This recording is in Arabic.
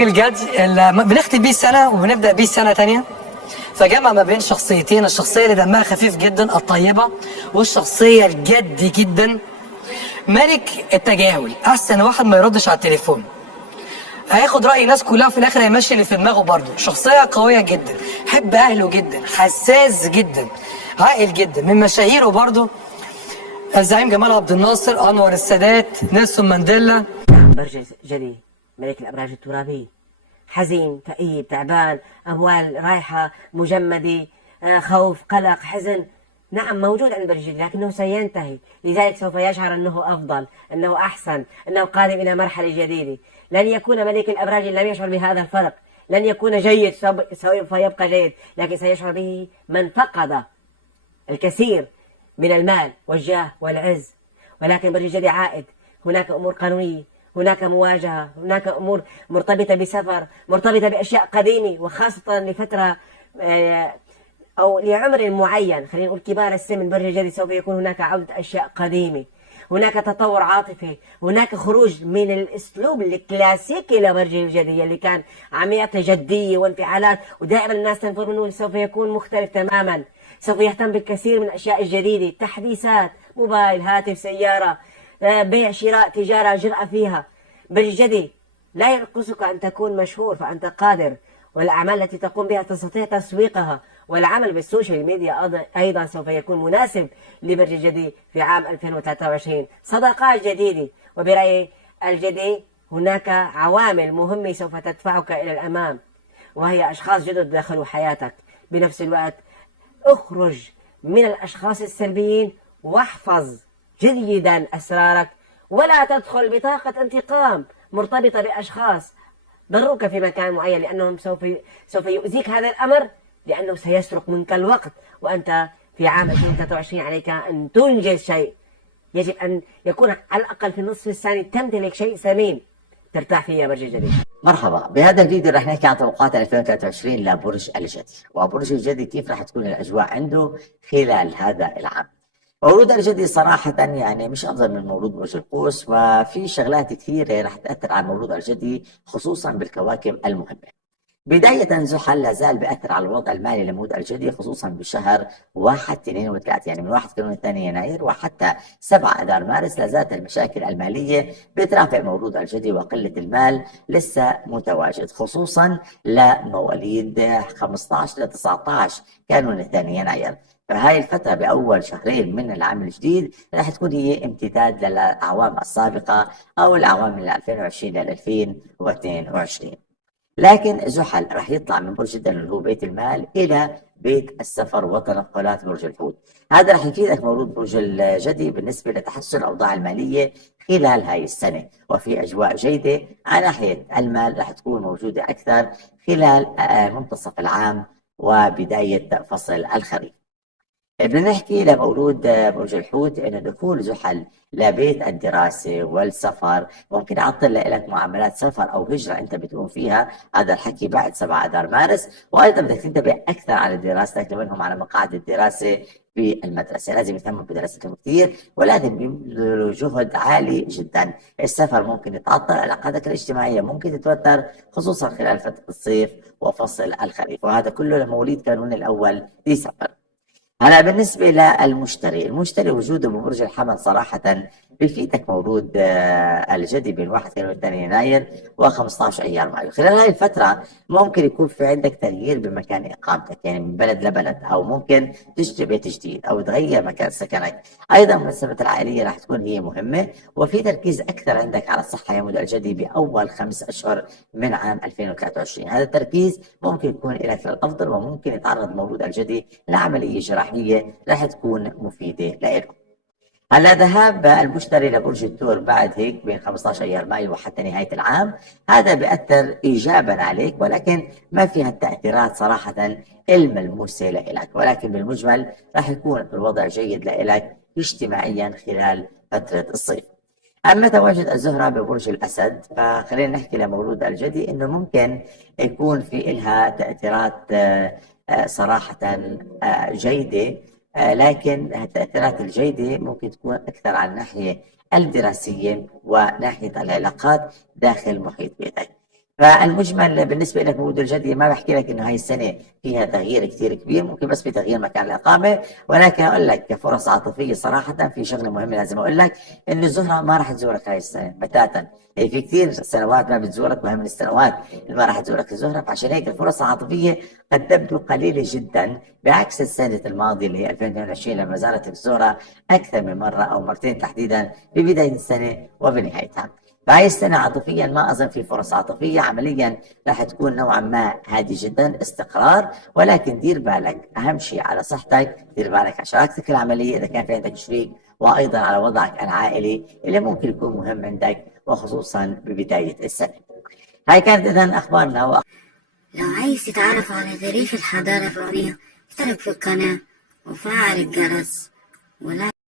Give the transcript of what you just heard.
برج الجدي بنختم بيه السنه وبنبدا بيه السنه ثانيه، فجمع ما بين شخصيتين، الشخصيه اللي دمها خفيف جدا الطيبه، والشخصيه الجد جدا ملك التجاهل، احسن واحد ما يردش على التليفون، هياخد راي الناس كلها وفي الاخر هيمشي اللي في دماغه. برضه شخصيه قويه جدا، حب اهله جدا، حساس جدا، عاقل جدا. من مشاهيره برضه الزعيم جمال عبد الناصر، انور السادات، نيلسون مانديلا. برج الجدي ملك الابراج الترابي، حزين، كئيب، تعبان، اموال رايحه، مجمده، خوف، قلق، حزن. نعم موجود عند برج الجدي لكنه سينتهي، لذلك سوف يشعر انه افضل، انه احسن، انه قادم الى مرحله جديده. لن يكون ملك الابراج لم يشعر بهذا الفرق، لن يكون جيد سوف يبقى جيد، لكن سيشعر به من فقد الكثير من المال والجاه والعز. ولكن برج الجدي عائد، هناك امور قانونيه، هناك مواجهه، هناك امور مرتبطه بسفر، مرتبطه باشياء قديمه، وخاصه لفتره او لعمر معين. خلينا نقول كبار السن من برج الجدي سوف يكون هناك عوده اشياء قديمه، هناك تطور عاطفي، هناك خروج من الاسلوب الكلاسيكي لبرج الجدي اللي كان عم يعطي جديه وانفعالات ودائما الناس تنفر منه. سوف يكون مختلف تماما، سوف يهتم بالكثير من الاشياء الجديده، تحديثات، موبايل، هاتف، سياره، بيع، شراء، تجاره، جرأة فيها. برج الجدي لا ينقصك ان تكون مشهور، فانت قادر، والاعمال التي تقوم بها تستطيع تسويقها، والعمل بالسوشيال ميديا ايضا سوف يكون مناسب لبرج الجدي في عام 2023. صداقات جديده، وبرايي الجدي هناك عوامل مهمه سوف تدفعك الى الامام، وهي اشخاص جدد دخلوا حياتك. بنفس الوقت اخرج من الاشخاص السلبيين واحفظ جيدا اسرارك، ولا تدخل بطاقه انتقام مرتبطه باشخاص ضروك في مكان معين، لانهم سوف يؤذيك هذا الامر، لانه سيسرق منك الوقت. وانت في عام 2023 عليك ان تنجز شيء، يجب ان يكون على الاقل في النصف الثاني تمتلك شيء ثمين ترتاح فيه يا برج الجدي. مرحبا، بهذا الفيديو رح نحكي عن توقعات 2023 لبرج الجدي، وبرج الجدي كيف رح تكون الاجواء عنده خلال هذا العام. مولود الجدي صراحة يعني مش أفضل من مولود برج القوس، وفي شغلات كثيرة رح تأثر على مولود الجدي خصوصا بالكواكب المهمة. بداية زحل لا زال بأثر على الوضع المالي لمولود الجدي خصوصا بشهر 1 2 و3، يعني من 1 2 يناير وحتى 7 اذار مارس لا زالت المشاكل المالية بترافق مولود الجدي، وقلة المال لسه متواجد خصوصا لمواليد 15 ل 19 كانوا 2 يناير. فهاي الفترة بأول شهرين من العام الجديد رح تكون هي امتداد للأعوام السابقة أو الأعوام من 2020 ل 2022. لكن زحل رح يطلع من برج الدلو اللي هو بيت المال إلى بيت السفر وتنقلات برج الحوت. هذا رح يفيدك مولود برج الجدي بالنسبة لتحسن الأوضاع المالية خلال هاي السنة، وفي أجواء جيدة على ناحية المال رح تكون موجودة أكثر خلال منتصف العام وبداية فصل الخريف. بدنا نحكي لمولود برج الحوت انه دخول زحل لبيت الدراسه والسفر ممكن يعطل لك معاملات سفر او هجره انت بتقوم فيها، هذا الحكي بعد 7 اذار مارس. وايضا بدك تنتبه اكثر على دراستك، لانهم على مقاعد الدراسه في المدرسه لازم يهتموا بدراستهم كثير، ولازم يبذلوا جهد عالي جدا. السفر ممكن يتعطل، علاقاتك الاجتماعيه ممكن تتوتر خصوصا خلال فتره الصيف وفصل الخريف، وهذا كله لمواليد كانون الاول ديسمبر. هلا بالنسبة للمشتري، المشتري وجوده ببرج الحمل صراحة بفيدك مولود الجدي بين 1 2 يناير و15 ايار مايو. خلال هاي الفترة ممكن يكون في عندك تغيير بمكان اقامتك، يعني من بلد لبلد، او ممكن تشتري بيت جديد او تغير مكان سكنك. ايضا المناسبات العائلية راح تكون هي مهمة، وفي تركيز اكثر عندك على الصحة يا مولود الجدي باول 5 اشهر من عام 2023. هذا التركيز ممكن يكون لك للافضل، وممكن يتعرض مولود الجدي لعملية جراحية راح تكون مفيدة له. هلا ذهاب المشتري لبرج الثور بعد هيك بين 15 ايار مايو وحتى نهايه العام، هذا بيأثر ايجابا عليك، ولكن ما فيها التأثيرات صراحه الملموسه لك، ولكن بالمجمل راح يكون الوضع جيد لك اجتماعيا خلال فتره الصيف. اما تواجد الزهره ببرج الاسد، فخلينا نحكي لمولود الجدي انه ممكن يكون في لها تأثيرات صراحه جيده، لكن التأثيرات الجيدة ممكن تكون أكثر على الناحية الدراسية وناحية العلاقات داخل محيط بيتك. فالمجمل بالنسبه لك بودر الجدي ما بحكي لك انه هاي السنه فيها تغيير كثير كبير، ممكن بس في تغيير مكان الاقامه، ولكن اقول لك كفرص عاطفيه صراحه في شغله مهمه لازم اقول لك، انه الزهره ما راح تزورك هاي السنه بتاتا. يعني في كثير سنوات ما بتزورك، وهي من السنوات اللي ما راح تزورك الزهره، فعشان هيك الفرص العاطفيه قد تبدو قليله جدا، بعكس السنه الماضيه اللي هي 2022 لما زارت الزهره اكثر من مره او مرتين تحديدا في بدايه السنه وبنهايتها. فهي السنة عاطفيا ما أظن في فرص عاطفية، عمليا راح تكون نوعا ما هادي جدا، استقرار، ولكن دير بالك أهم شيء على صحتك، دير بالك على شراكتك العملية إذا كان في عندك شريك، وأيضا على وضعك العائلي اللي ممكن يكون مهم عندك وخصوصا ببداية السنة. هاي كانت إذا أخبارنا. لو عايز تتعرف على تاريخ الحضارة الرومية اشترك في القناة وفعل الجرس ولا